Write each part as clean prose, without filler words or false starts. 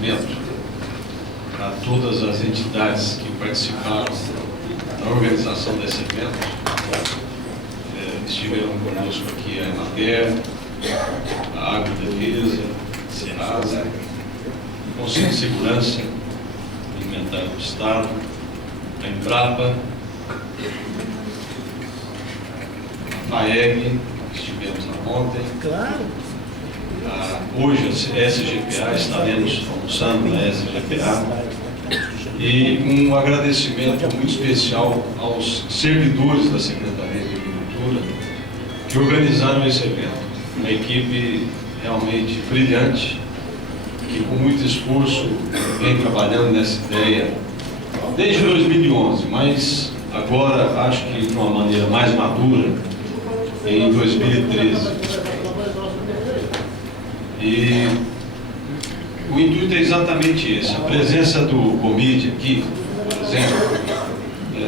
agradecimento a todas as entidades que participaram da organização desse evento. Estiveram conosco aqui a Emater, a Agrodefesa, a Serasa, o Conselho de Segurança Alimentar do Estado, a Embrapa, a FAEG, que estivemos ontem. Claro. Hoje a SGPA, estaremos almoçando na SGPA. E um agradecimento muito especial aos servidores da Secretaria de Agricultura que organizaram esse evento. Uma equipe realmente brilhante, que com muito esforço vem trabalhando nessa ideia desde 2011, mas agora acho que de uma maneira mais madura em 2013. E o intuito é exatamente esse. A presença do COMIDE aqui, por exemplo,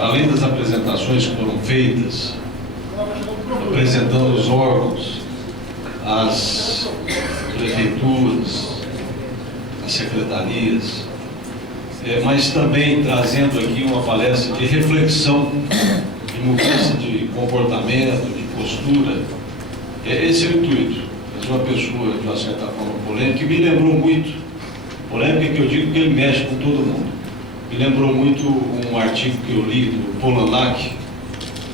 além das apresentações que foram feitas, apresentando os órgãos, as prefeituras, as secretarias, mas também trazendo aqui uma palestra de reflexão, de mudança de comportamento, de postura. Esse é o intuito. Uma pessoa, de uma certa forma, polêmica, que me lembrou muito, polêmica que eu digo que ele mexe com todo mundo, me lembrou muito um artigo que eu li do Polanyi,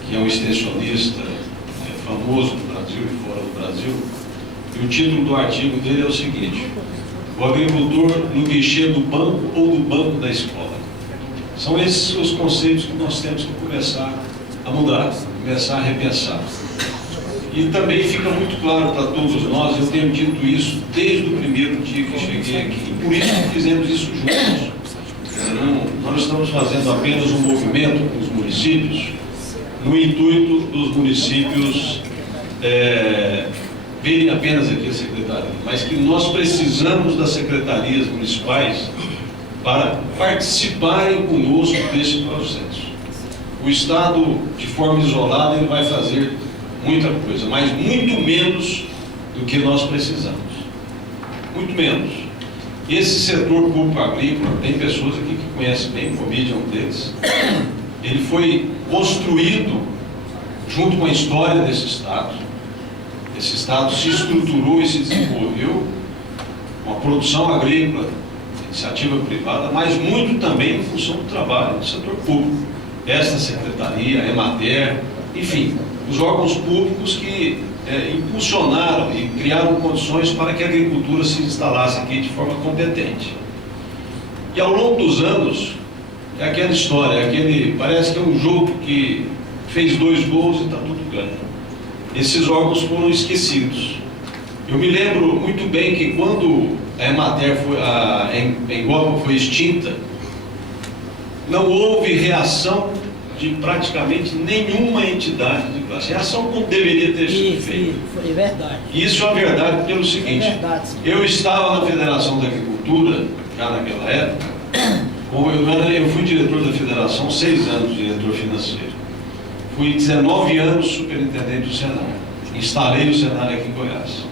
que é um extensionista famoso no Brasil e fora do Brasil, e o título do artigo dele é o seguinte: o agricultor no guichê do banco ou do banco da escola. São esses os conceitos que nós temos que começar a mudar, começar a repensar. E também fica muito claro para todos nós, eu tenho dito isso desde o primeiro dia que cheguei aqui, e por isso que fizemos isso juntos. Nós não estamos fazendo apenas um movimento com os municípios, no intuito dos municípios verem apenas aqui a secretaria, mas que nós precisamos das secretarias municipais para participarem conosco desse processo. O Estado, de forma isolada, ele vai fazer muita coisa, mas muito menos do que nós precisamos. Muito menos. Esse setor público agrícola, tem pessoas aqui que conhecem bem, o COMIDE é um deles. Ele foi construído junto com a história desse Estado. Esse Estado se estruturou e se desenvolveu com a produção agrícola, iniciativa privada, mas muito também em função do trabalho do setor público. Esta secretaria, a Emater, enfim, os órgãos públicos que impulsionaram e criaram condições para que a agricultura se instalasse aqui de forma competente. E ao longo dos anos, é aquela história, parece que é um jogo que fez 2 gols e está tudo ganho. Esses órgãos foram esquecidos. Eu me lembro muito bem que quando a Emater a Embrapa foi extinta, não houve reação de praticamente nenhuma entidade de classe. Reação como deveria ter sido feita. É verdade. Isso é verdade pelo seguinte: verdade, eu estava na Federação da Agricultura, já naquela época, eu fui diretor da Federação, 6 anos diretor financeiro. Fui 19 anos superintendente do Senar. Instalei o Senar aqui em Goiás.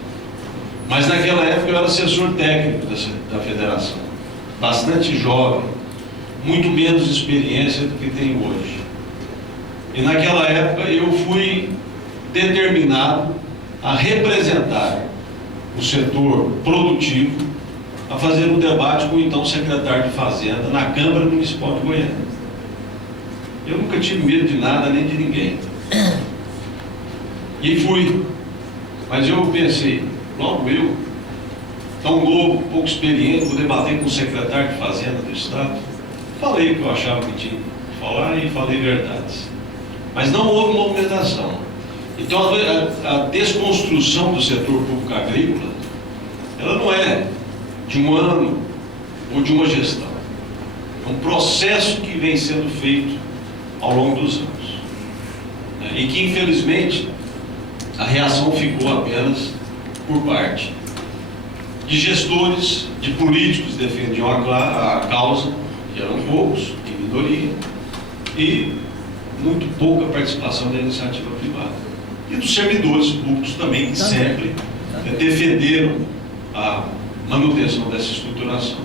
Mas naquela época eu era assessor técnico da Federação. Bastante jovem, muito menos experiência do que tenho hoje. E naquela época eu fui determinado a representar o setor produtivo, a fazer um debate com o então secretário de Fazenda na Câmara Municipal de Goiânia. Eu nunca tive medo de nada nem de ninguém. E fui. Mas eu pensei, logo eu, tão novo, pouco experiente, vou debater com o secretário de Fazenda do Estado. Falei o que eu achava que tinha que falar e falei verdades. Mas não houve movimentação. Então a desconstrução do setor público agrícola, ela não é de um ano ou de uma gestão. É um processo que vem sendo feito ao longo dos anos. E que, infelizmente, a reação ficou apenas por parte de gestores, de políticos que defendiam a causa, que eram poucos, em minoria, e muito pouca participação da iniciativa privada. E dos servidores públicos também, que sempre defenderam a manutenção dessa estruturação.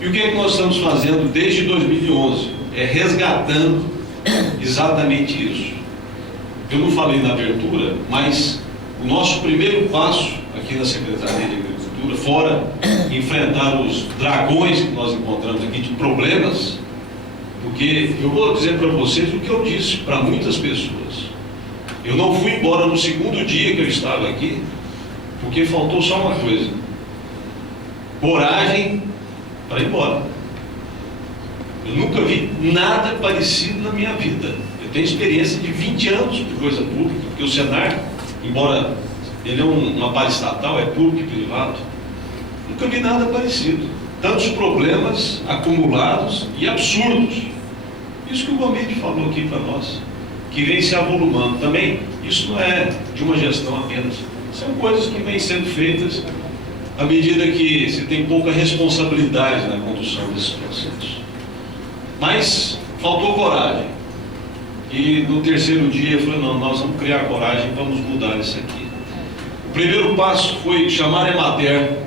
E o que é que nós estamos fazendo desde 2011? É resgatando exatamente isso. Eu não falei na abertura, mas o nosso primeiro passo aqui na Secretaria de Agricultura, fora enfrentar os dragões que nós encontramos aqui de problemas, porque eu vou dizer para vocês o que eu disse para muitas pessoas. Eu não fui embora no segundo dia que eu estava aqui, porque faltou só uma coisa: coragem para ir embora. Eu nunca vi nada parecido na minha vida. Eu tenho experiência de 20 anos de coisa pública, porque o Senar, embora ele é uma paraestatal, é público e privado, nunca vi nada parecido. Tantos problemas acumulados e absurdos. Isso que o Gomide falou aqui para nós, que vem se avolumando. Também, isso não é de uma gestão apenas. São coisas que vêm sendo feitas à medida que se tem pouca responsabilidade na condução desses processos. Mas faltou coragem. E no terceiro dia eu falei, não, nós vamos criar coragem, vamos mudar isso aqui. O primeiro passo foi chamar a Emater,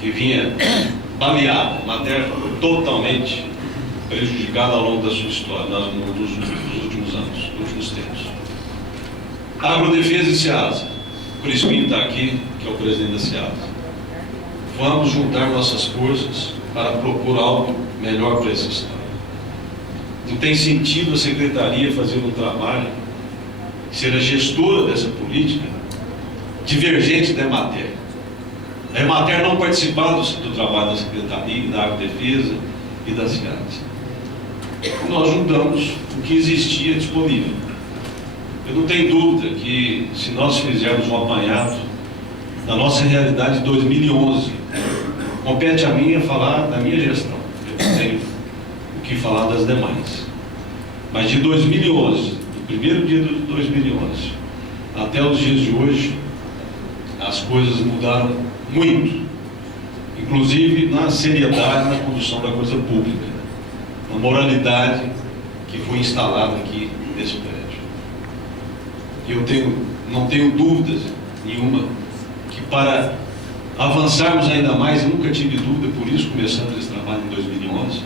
que vinha baleada. A Emater totalmente prejudicada ao longo da sua história, dos últimos anos, dos últimos tempos. A Agrodefesa e Ceasa. O Crispim está aqui, que é o presidente da Ceasa. Vamos juntar nossas forças para propor algo melhor para esse Estado. Não tem sentido a Secretaria fazer um trabalho, ser a gestora dessa política, divergente da Emater. A Emater não participar do trabalho da Secretaria, da Agrodefesa e da Ceasa. Nós juntamos o que existia disponível. Eu não tenho dúvida que, se nós fizermos um apanhado da nossa realidade de 2011, compete a mim falar da minha gestão. Eu não tenho o que falar das demais. Mas de 2011, do primeiro dia de 2011 até os dias de hoje, as coisas mudaram muito, inclusive na seriedade na condução da coisa pública, na moralidade que foi instalada aqui nesse prédio. Eu não tenho dúvidas nenhuma que, para avançarmos ainda mais, eu nunca tive dúvida, por isso começamos esse trabalho em 2011,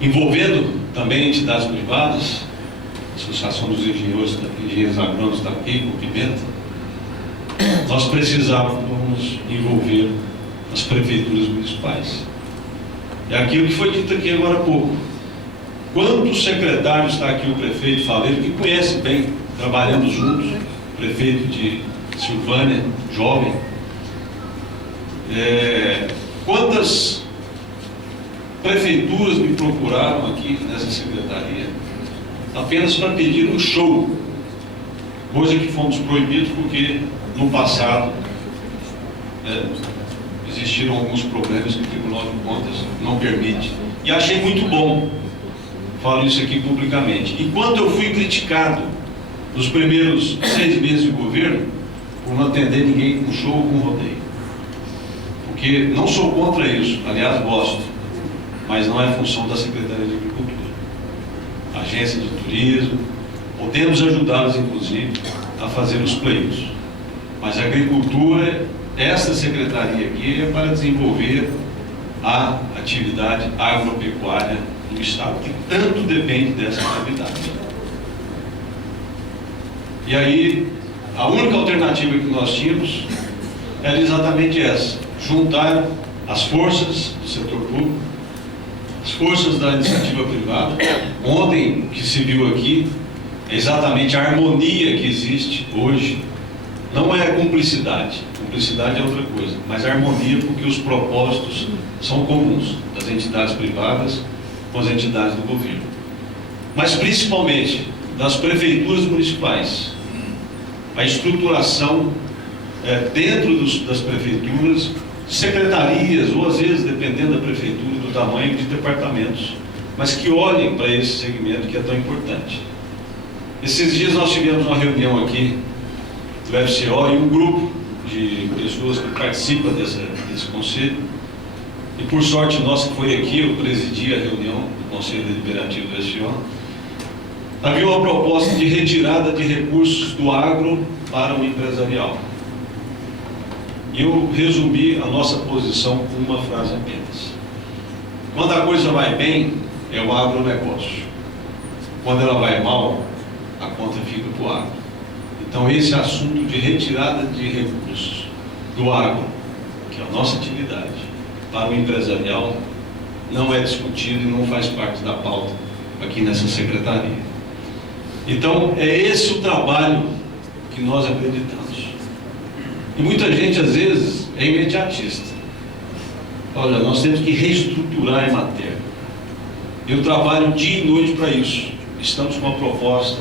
envolvendo também entidades privadas, a Associação dos Engenheiros Agrônomos está aqui, com Pimenta. Nós precisávamos envolver as prefeituras municipais. É aquilo que foi dito aqui agora há pouco. Quantos secretários, está aqui o prefeito Faleiro, que conhece bem, trabalhando juntos, prefeito de Silvânia, jovem. Quantas prefeituras me procuraram aqui nessa secretaria apenas para pedir um show, coisa que fomos proibidos porque no passado existiram alguns problemas que o Tribunal de Contas não permite. E achei muito bom, falo isso aqui publicamente. Enquanto eu fui criticado nos primeiros 6 meses de governo por não atender ninguém com show ou com rodeio, porque não sou contra isso, aliás gosto, mas não é função da Secretaria de Agricultura. Agência de Turismo, podemos ajudá-los inclusive a fazer os pleitos, mas a agricultura, essa secretaria aqui, é para desenvolver a atividade agropecuária no Estado, que tanto depende dessa atividade. E aí, a única alternativa que nós tínhamos era exatamente essa: juntar as forças do setor público, as forças da iniciativa privada. Ontem, o que se viu aqui é exatamente a harmonia que existe hoje. Não é cumplicidade, cumplicidade é outra coisa, mas a harmonia, porque os propósitos são comuns das entidades privadas com as entidades do governo, mas principalmente das prefeituras municipais. A estruturação dentro das prefeituras, secretarias, ou às vezes, dependendo da prefeitura, do tamanho de departamentos, mas que olhem para esse segmento que é tão importante. Esses dias nós tivemos uma reunião aqui do FCO e um grupo de pessoas que participam desse conselho, e por sorte nossa que foi aqui, eu presidi a reunião do Conselho Deliberativo do FCO. Havia uma proposta de retirada de recursos do agro para o empresarial. Eu resumi a nossa posição com uma frase apenas: Quando a coisa vai bem, é o agronegócio. Quando ela vai mal, a conta fica para o agro. Então, esse assunto de retirada de recursos do agro, que é a nossa atividade, para o empresarial, não é discutido e não faz parte da pauta aqui nessa secretaria. Então, é esse o trabalho que nós acreditamos. E muita gente, às vezes, é imediatista. Olha, nós temos que reestruturar a matéria. Eu trabalho dia e noite para isso. Estamos com uma proposta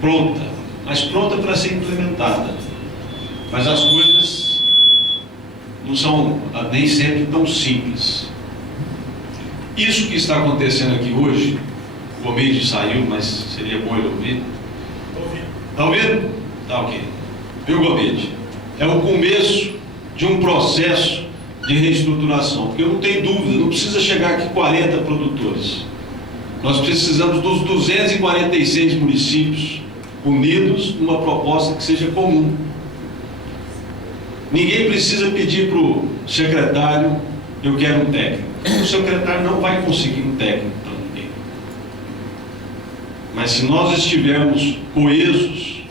pronta, mas pronta para ser implementada. Mas as coisas não são nem sempre tão simples. Isso que está acontecendo aqui hoje, o Gomide saiu, mas seria bom ele ouvir. Está ouvindo? Tá ok. Viu, Gomide? É o começo de um processo de reestruturação, porque eu não tenho dúvida, não precisa chegar aqui 40 produtores. Nós precisamos dos 246 municípios unidos numa proposta que seja comum. Ninguém precisa pedir para o secretário: eu quero um técnico. O secretário não vai conseguir um técnico para ninguém. Mas se nós estivermos coesos,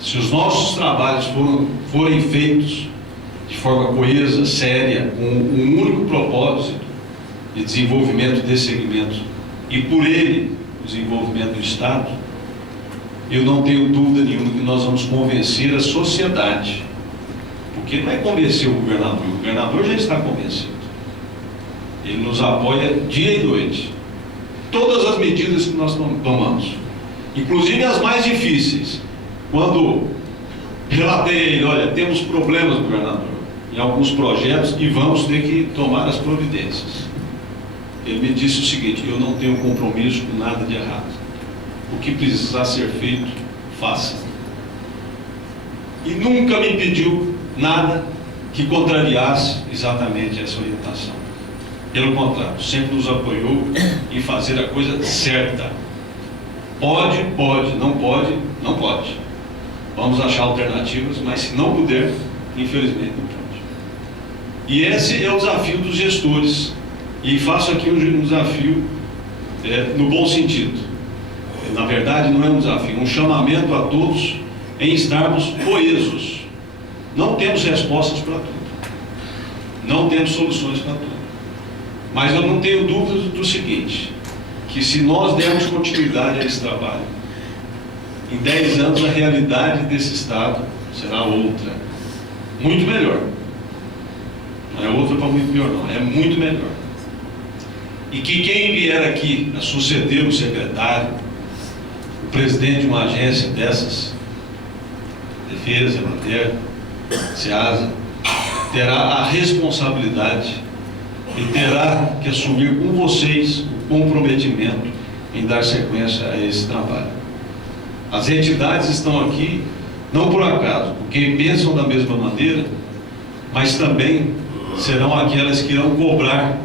se os nossos trabalhos forem feitos de forma coesa, séria, com um único propósito de desenvolvimento desse segmento e por ele o desenvolvimento do Estado, eu não tenho dúvida nenhuma que nós vamos convencer a sociedade. Porque não é convencer o governador já está convencido. Ele nos apoia dia e noite. Todas as medidas que nós tomamos, inclusive as mais difíceis. Quando relatei a ele: olha, temos problemas, governador, em alguns projetos e vamos ter que tomar as providências. Ele me disse o seguinte: eu não tenho compromisso com nada de errado. O que precisar ser feito, faça. E nunca me pediu nada que contrariasse exatamente essa orientação. Pelo contrário, sempre nos apoiou em fazer a coisa certa. Pode, não pode, não pode. Vamos achar alternativas, mas se não puder, infelizmente não pode. E esse é o desafio dos gestores. E faço aqui um desafio no bom sentido. Na verdade, não é um desafio, é um chamamento a todos em estarmos coesos. Não temos respostas para tudo. Não temos soluções para tudo. Mas eu não tenho dúvidas do seguinte: que se nós dermos continuidade a esse trabalho, em 10 anos a realidade desse Estado será outra. Muito melhor. Não é outra para muito pior, não. É muito melhor. E que quem vier aqui a suceder o secretário, o presidente de uma agência dessas, Defesa, Emater, SEASA, terá a responsabilidade e terá que assumir com vocês o comprometimento em dar sequência a esse trabalho. As entidades estão aqui não por acaso, porque pensam da mesma maneira, mas também serão aquelas que irão cobrar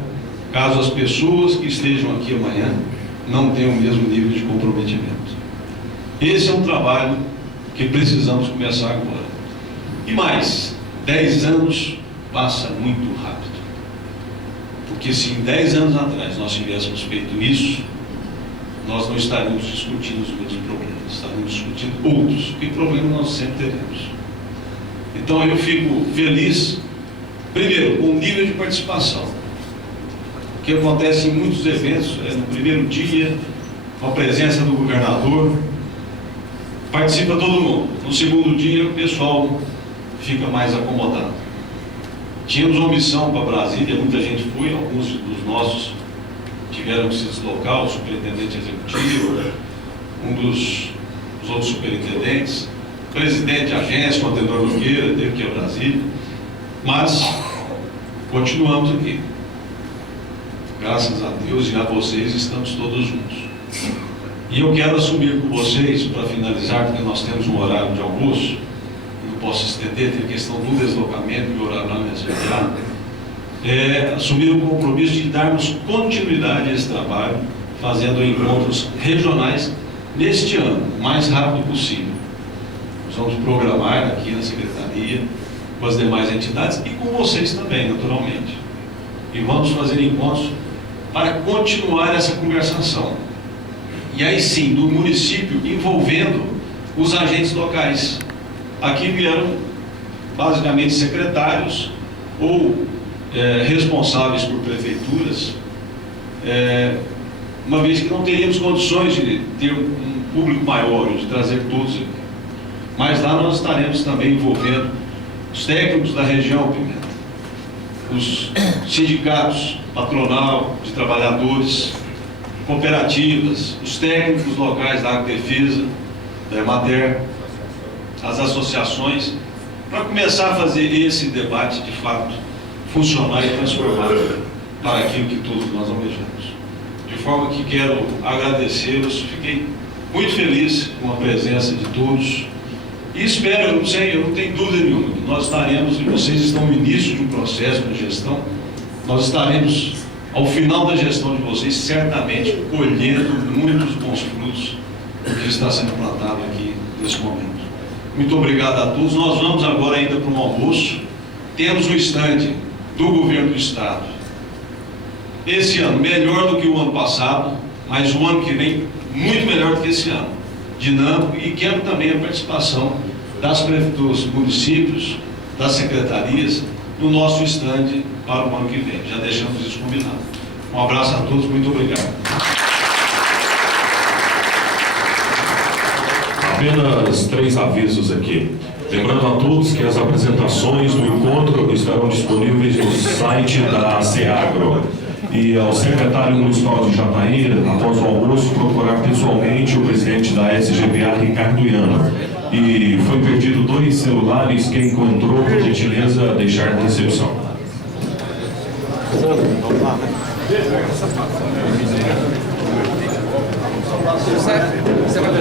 caso as pessoas que estejam aqui amanhã não tenham o mesmo nível de comprometimento. Esse é um trabalho que precisamos começar agora. E mais, 10 anos passa muito rápido. Porque se em 10 anos atrás nós tivéssemos feito isso, nós não estaríamos discutindo os mesmos problemas, estaríamos discutindo outros, e problemas nós sempre teremos. Então eu fico feliz, primeiro, com o nível de participação. O que acontece em muitos eventos, no primeiro dia, com a presença do governador, participa todo mundo. No segundo dia, o pessoal fica mais acomodado. Tínhamos uma missão para Brasília, muita gente foi, alguns dos nossos tiveram que se deslocar, o superintendente executivo, um dos outros superintendentes, presidente de agência, o Antenor Nogueira, teve que ir a Brasília, mas continuamos aqui. Graças a Deus e a vocês estamos todos juntos. E eu quero assumir com vocês, para finalizar, porque nós temos um horário de almoço, não posso estender, tem a questão do deslocamento e o horário não é reservado, assumir o compromisso de darmos continuidade a esse trabalho, fazendo encontros regionais neste ano, o mais rápido possível. Nós vamos programar aqui na Secretaria, com as demais entidades e com vocês também, naturalmente. E vamos fazer encontros para continuar essa conversação. E aí sim, do município envolvendo os agentes locais. Aqui vieram basicamente secretários ou responsáveis por prefeituras, uma vez que não teríamos condições de ter um público maior, de trazer todos aqui. Mas lá nós estaremos também envolvendo os técnicos da região Pimenta, os sindicatos, patronal de trabalhadores, cooperativas, os técnicos locais da Agrodefesa, da Emater, as associações, para começar a fazer esse debate de fato funcionar e transformar para aquilo que todos nós almejamos. De forma que quero agradecê-los, fiquei muito feliz com a presença de todos e espero, eu não tenho dúvida nenhuma, que nós estaremos, e vocês estão no início de um processo de gestão, nós estaremos ao final da gestão de vocês certamente colhendo muitos bons frutos do que está sendo plantado aqui nesse momento. Muito obrigado a todos. Nós vamos agora ainda para um almoço. Temos um stand do governo do estado esse ano melhor do que o ano passado, mas o ano que vem muito melhor do que esse ano, dinâmico, e quero também a participação das prefeituras, dos municípios, das secretarias no nosso stand para o ano que vem. Já deixamos isso combinado. Um abraço a todos, muito obrigado. Apenas 3 avisos aqui. Lembrando a todos que as apresentações do encontro estarão disponíveis no site da SEAGRO. E ao secretário municipal de Jataí, após o almoço, procurar pessoalmente o presidente da SGPA, Ricardo Iano. E foi perdido 2 celulares, quem encontrou, por gentileza, deixar na recepção. Você vai